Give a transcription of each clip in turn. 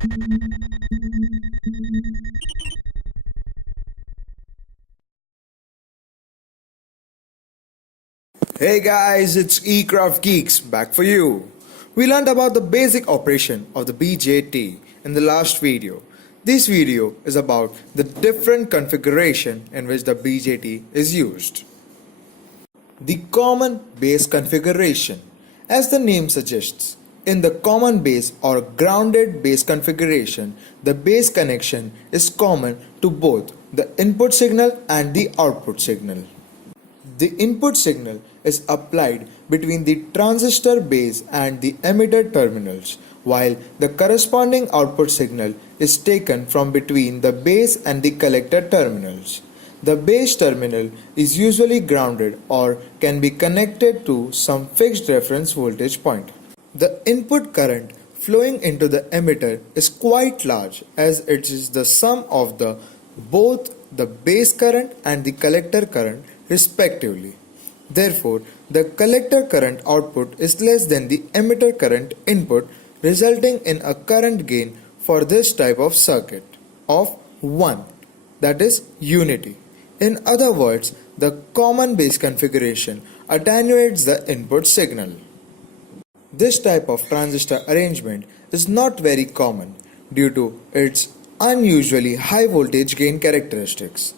Hey guys, it's Ekraft Geeks back for you. We learned about the basic operation of the BJT in the last video. This video is about the different configuration in which the BJT is used. The common base configuration. As the name suggests, in the common base or grounded base configuration, the base connection is common to both the input signal and the output signal. The input signal is applied between the transistor base and the emitter terminals, while the corresponding output signal is taken from between the base and the collector terminals. The base terminal is usually grounded or can be connected to some fixed reference voltage point. The input current flowing into the emitter is quite large, as it is the sum of both the base current and the collector current respectively. Therefore, the collector current output is less than the emitter current input, resulting in a current gain for this type of circuit of 1, that is unity. In other words, the common base configuration attenuates the input signal. This type of transistor arrangement is not very common due to its unusually high voltage gain characteristics.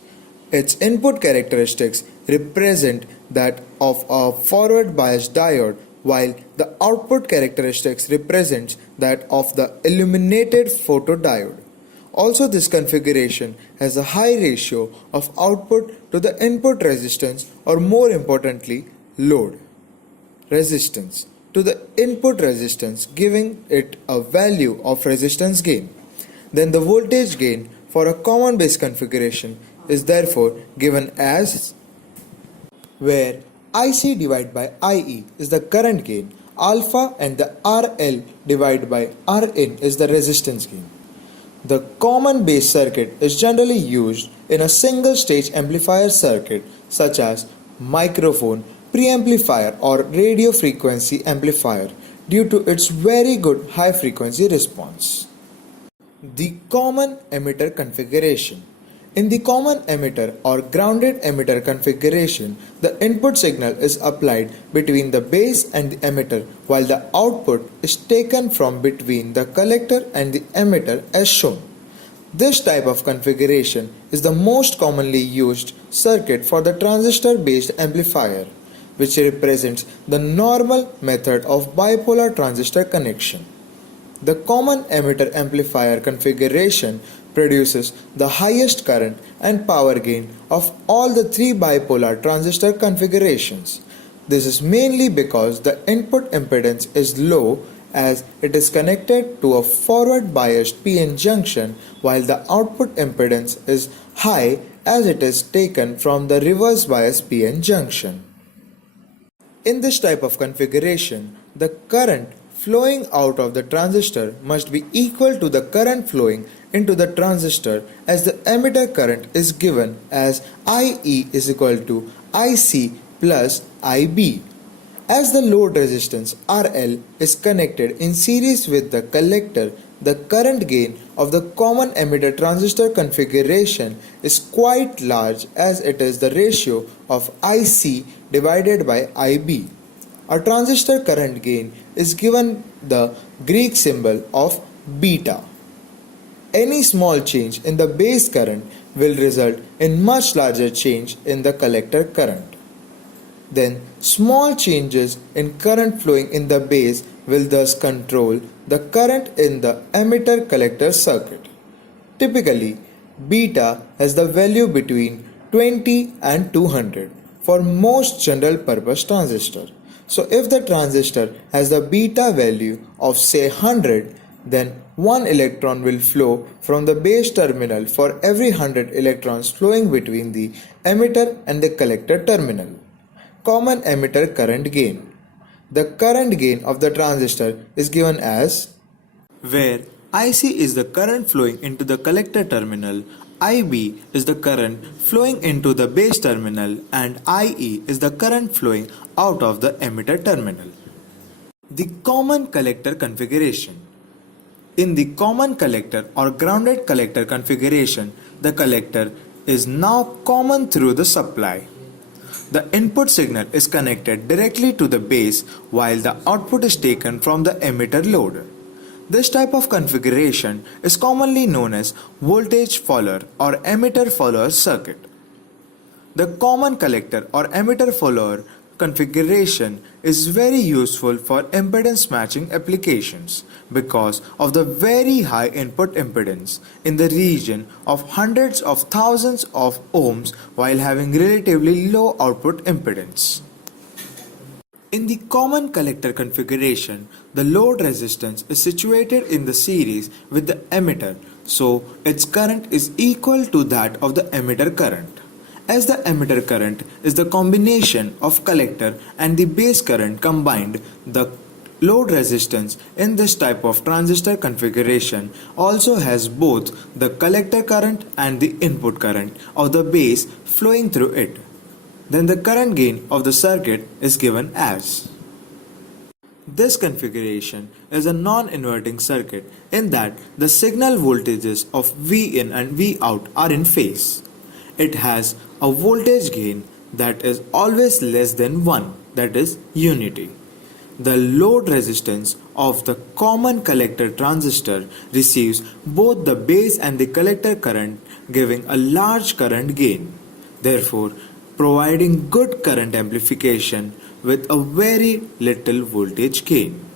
Its input characteristics represent that of a forward biased diode, while the output characteristics represents that of the illuminated photodiode. Also, this configuration has a high ratio of output to the input resistance, or more importantly, load resistance to the input resistance, giving it a value of resistance gain. Then the voltage gain for a common base configuration is therefore given as, where IC divided by IE is the current gain, alpha, and the RL divided by Rin is the resistance gain. The common base circuit is generally used in a single stage amplifier circuit such as microphone, preamplifier, or radio frequency amplifier due to its very good high frequency response. The common emitter configuration. In the common emitter or grounded emitter configuration, the input signal is applied between the base and the emitter, while the output is taken from between the collector and the emitter as shown. This type of configuration is the most commonly used circuit for the transistor based amplifier, which represents the normal method of bipolar transistor connection. The common emitter amplifier configuration produces the highest current and power gain of all the three bipolar transistor configurations. This is mainly because the input impedance is low, as it is connected to a forward biased PN junction, while the output impedance is high, as it is taken from the reverse bias PN junction. In this type of configuration, the current flowing out of the transistor must be equal to the current flowing into the transistor, as the emitter current is given as IE is equal to IC plus IB. As the load resistance RL is connected in series with the collector, the current gain of the common emitter transistor configuration is quite large, as it is the ratio of IC divided by IB. A transistor current gain is given the Greek symbol of beta. Any small change in the base current will result in much larger change in the collector current. Then small changes in current flowing in the base will thus control the current in the emitter collector circuit. Typically, beta has the value between 20 and 200 for most general purpose transistor. So if the transistor has the beta value of say 100, then 1 electron will flow from the base terminal for every 100 electrons flowing between the emitter and the collector terminal. Common emitter current gain. The current gain of the transistor is given as, where IC is the current flowing into the collector terminal, IB is the current flowing into the base terminal, and IE is the current flowing out of the emitter terminal. The common collector configuration. In the common collector or grounded collector configuration, the collector is now common through the supply. The input signal is connected directly to the base while the output is taken from the emitter load. This type of configuration is commonly known as voltage follower or emitter follower circuit. The common collector or emitter follower configuration is very useful for impedance matching applications because of the very high input impedance in the region of hundreds of thousands of ohms while having relatively low output impedance. In the common collector configuration, the load resistance is situated in the series with the emitter, so its current is equal to that of the emitter current. As the emitter current is the combination of collector and the base current combined, the load resistance in this type of transistor configuration also has both the collector current and the input current of the base flowing through it. Then the current gain of the circuit is given as. This configuration is a non-inverting circuit in that the signal voltages of Vin and Vout are in phase. It has a voltage gain that is always less than 1, that is unity. The load resistance of the common collector transistor receives both the base and the collector current, giving a large current gain, therefore providing good current amplification with a very little voltage gain.